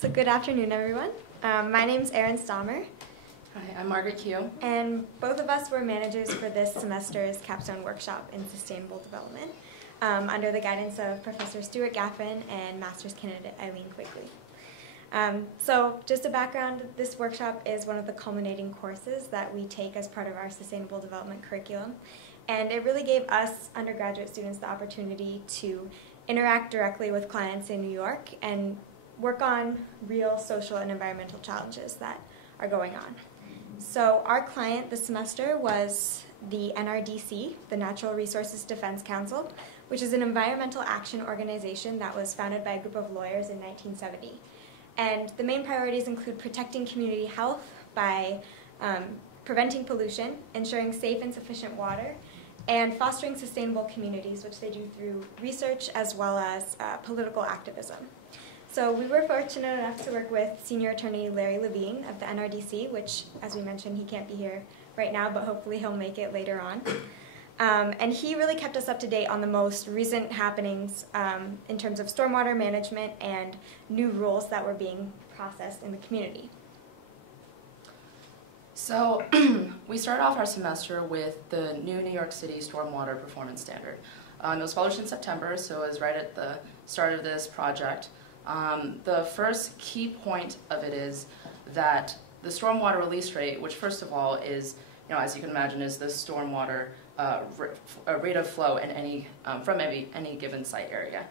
So good afternoon, everyone. My name's Erin Stommer. Hi, I'm Margaret Keogh. And both of us were managers for this semester's capstone workshop in sustainable development under the guidance of Professor Stuart Gaffin and Master's candidate Eileen Quigley. So just a background, this workshop is one of the culminating courses that we take as part of our sustainable development curriculum. And it really gave us undergraduate students the opportunity to interact directly with clients in New York and work on real social and environmental challenges that are going on. So our client this semester was the NRDC, the Natural Resources Defense Council, which is an environmental action organization that was founded by a group of lawyers in 1970. And the main priorities include protecting community health by preventing pollution, ensuring safe and sufficient water, and fostering sustainable communities, which they do through research as well as political activism. So we were fortunate enough to work with Senior Attorney Larry Levine of the NRDC, which, as we mentioned, he can't be here right now, but hopefully he'll make it later on. And he really kept us up to date on the most recent happenings in terms of stormwater management and new rules that were being processed in the community. So we started off our semester with the new New York City Stormwater Performance Standard. It was published in September, so it was right at the start of this project. The first key point of it is that the stormwater release rate, which first of all is, as you can imagine, is the stormwater rate of flow in any from any given site area.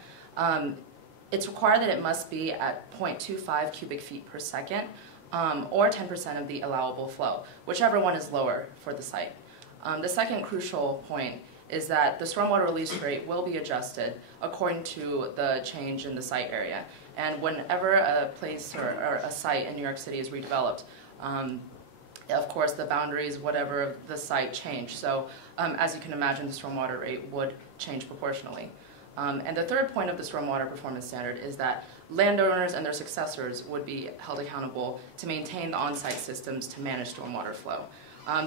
It's required that it must be at 0.25 cubic feet per second, or 10% of the allowable flow, whichever one is lower for the site. The second crucial point is that the stormwater release rate will be adjusted according to the change in the site area. And whenever a place or a site in New York City is redeveloped, of course the boundaries, whatever of the site change. So as you can imagine, the stormwater rate would change proportionally. And the third point of the Stormwater Performance Standard is that landowners and their successors would be held accountable to maintain the on-site systems to manage stormwater flow.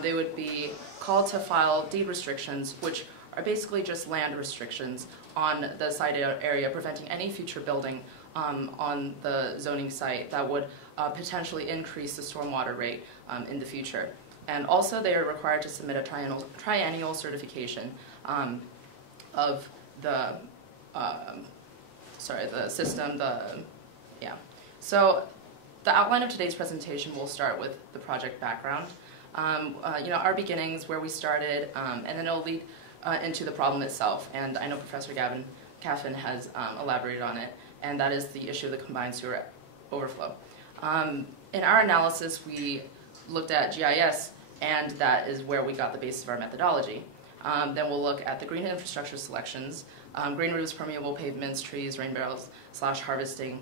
They would be called to file deed restrictions, which are basically just land restrictions on the site area, preventing any future building on the zoning site that would potentially increase the stormwater rate in the future. And also they are required to submit a triennial certification of the system, So the outline of today's presentation will start with the project background. Our beginnings, where we started, and then it'll lead into the problem itself. And I know Professor Gaffin has elaborated on it, and that is the issue of the combined sewer overflow. In our analysis, we looked at GIS, and that is where we got the basis of our methodology. Then we'll look at the green infrastructure selections, green roofs, permeable pavements, trees, rain barrels, /harvesting.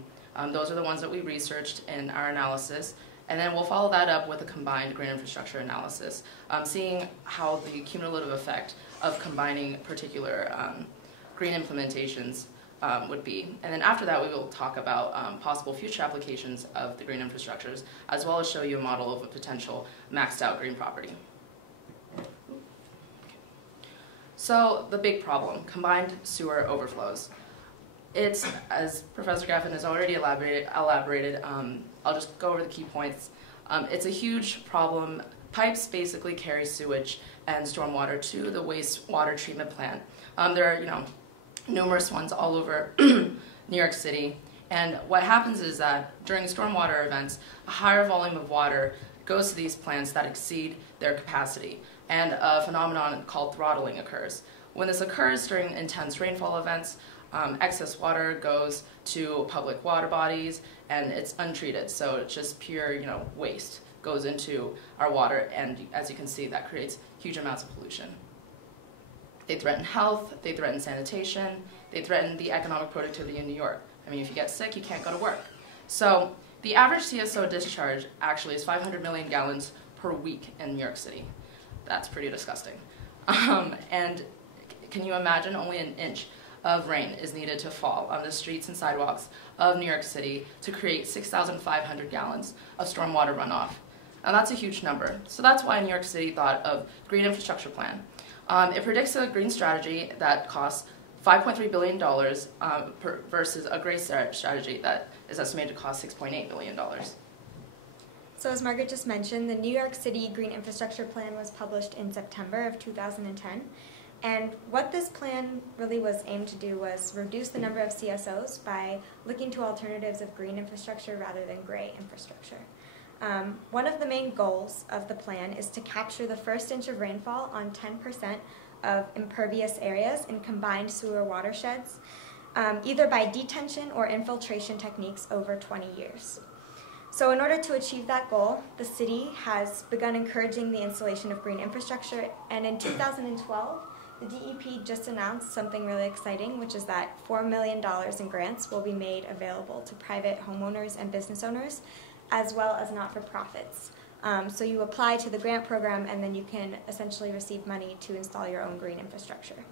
Those are the ones that we researched in our analysis. And then we'll follow that up with a combined green infrastructure analysis, seeing how the cumulative effect of combining particular green implementations would be. And then after that, we will talk about possible future applications of the green infrastructures, as well as show you a model of a potential maxed out green property. So the big problem, combined sewer overflows. It's, as Professor Gaffin has already elaborated, I'll just go over the key points. It's a huge problem. Pipes basically carry sewage and stormwater to the wastewater treatment plant. There are, numerous ones all over New York City. And what happens is that during stormwater events, a higher volume of water goes to these plants that exceed their capacity, and a phenomenon called throttling occurs. When this occurs during intense rainfall events, excess water goes to public water bodies, and it's untreated, so it's just pure, waste goes into our water, and as you can see, that creates huge amounts of pollution. They threaten health, they threaten sanitation, they threaten the economic productivity in New York. I mean, if you get sick, you can't go to work. So the average CSO discharge actually is 500 million gallons per week in New York City. That's pretty disgusting. And can you imagine only an inch of rain is needed to fall on the streets and sidewalks of New York City to create 6,500 gallons of stormwater runoff. And that's a huge number. So that's why New York City thought of Green Infrastructure Plan. It predicts a green strategy that costs $5.3 billion versus a gray strategy that is estimated to cost $6.8 billion. So as Margaret just mentioned, the New York City Green Infrastructure Plan was published in September of 2010. And what this plan really was aimed to do was reduce the number of CSOs by looking to alternatives of green infrastructure rather than gray infrastructure. One of the main goals of the plan is to capture the first inch of rainfall on 10% of impervious areas in combined sewer watersheds, either by detention or infiltration techniques over 20 years. So in order to achieve that goal, the city has begun encouraging the installation of green infrastructure, and in 2012, the DEP just announced something really exciting, which is that $4 million in grants will be made available to private homeowners and business owners, as well as not-for-profits. So you apply to the grant program, and then you can essentially receive money to install your own green infrastructure.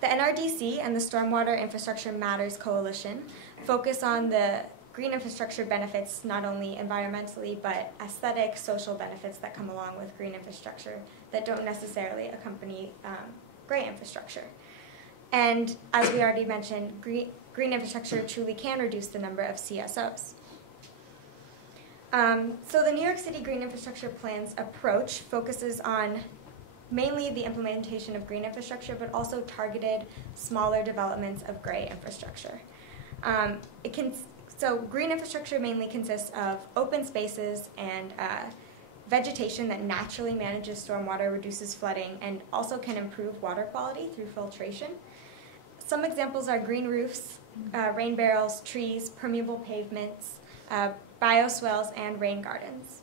The NRDC and the Stormwater Infrastructure Matters Coalition focus on the green infrastructure benefits, not only environmentally, but aesthetic, social benefits that come along with green infrastructure that don't necessarily accompany gray infrastructure. And as we already mentioned, green infrastructure truly can reduce the number of CSOs. So the New York City Green Infrastructure Plan's approach focuses on mainly the implementation of green infrastructure, but also targeted smaller developments of gray infrastructure. So green infrastructure mainly consists of open spaces and vegetation that naturally manages stormwater, reduces flooding, and also can improve water quality through filtration. Some examples are green roofs, rain barrels, trees, permeable pavements, bioswales, and rain gardens.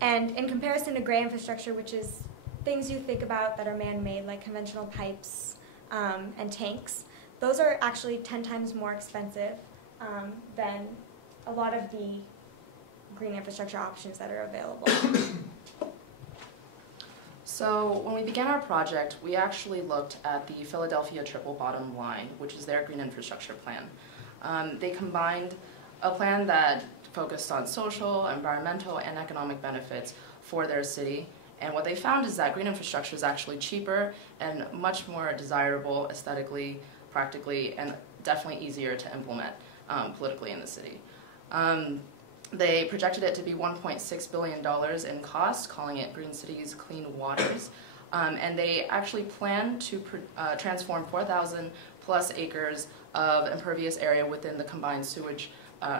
And in comparison to gray infrastructure, which is things you think about that are man-made, like conventional pipes and tanks, those are actually 10 times more expensive than a lot of the green infrastructure options that are available. So when we began our project, we actually looked at the Philadelphia Triple Bottom Line, which is their green infrastructure plan. They combined a plan that focused on social, environmental, and economic benefits for their city. And what they found is that green infrastructure is actually cheaper and much more desirable aesthetically, practically, and definitely easier to implement politically in the city. They projected it to be $1.6 billion in cost, calling it Green Cities Clean Waters. And they actually plan to transform 4,000 plus acres of impervious area within the combined sewage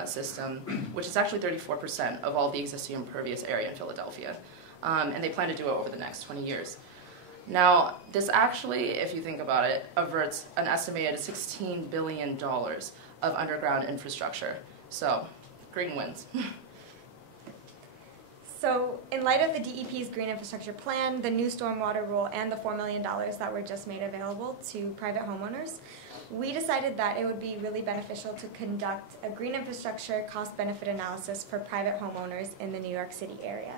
system, which is actually 34% of all the existing impervious area in Philadelphia. And they plan to do it over the next 20 years. Now, this actually, if you think about it, averts an estimated $16 billion of underground infrastructure. So, green wins. So, in light of the DEP's green infrastructure plan, the new stormwater rule, and the $4 million that were just made available to private homeowners, we decided that it would be really beneficial to conduct a green infrastructure cost-benefit analysis for private homeowners in the New York City area.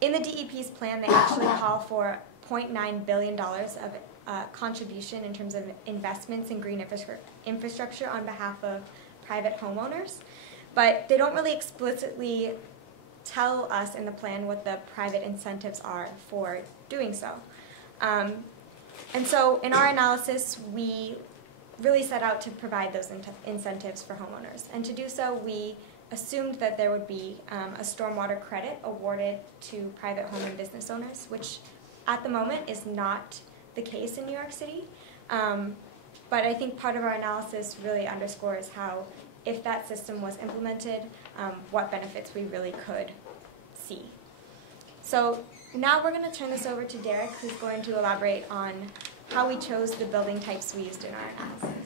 In the DEP's plan, they actually call for $0.9 billion of contribution in terms of investments in green infrastructure on behalf of private homeowners, but they don't really explicitly tell us in the plan what the private incentives are for doing so. And so in our analysis, we really set out to provide those incentives for homeowners. And to do so, we assumed that there would be a stormwater credit awarded to private home and business owners, which at the moment is not the case in New York City. But I think part of our analysis really underscores how, if that system was implemented, what benefits we really could see. So now we're going to turn this over to Derek, who's going to elaborate on how we chose the building types we used in our analysis.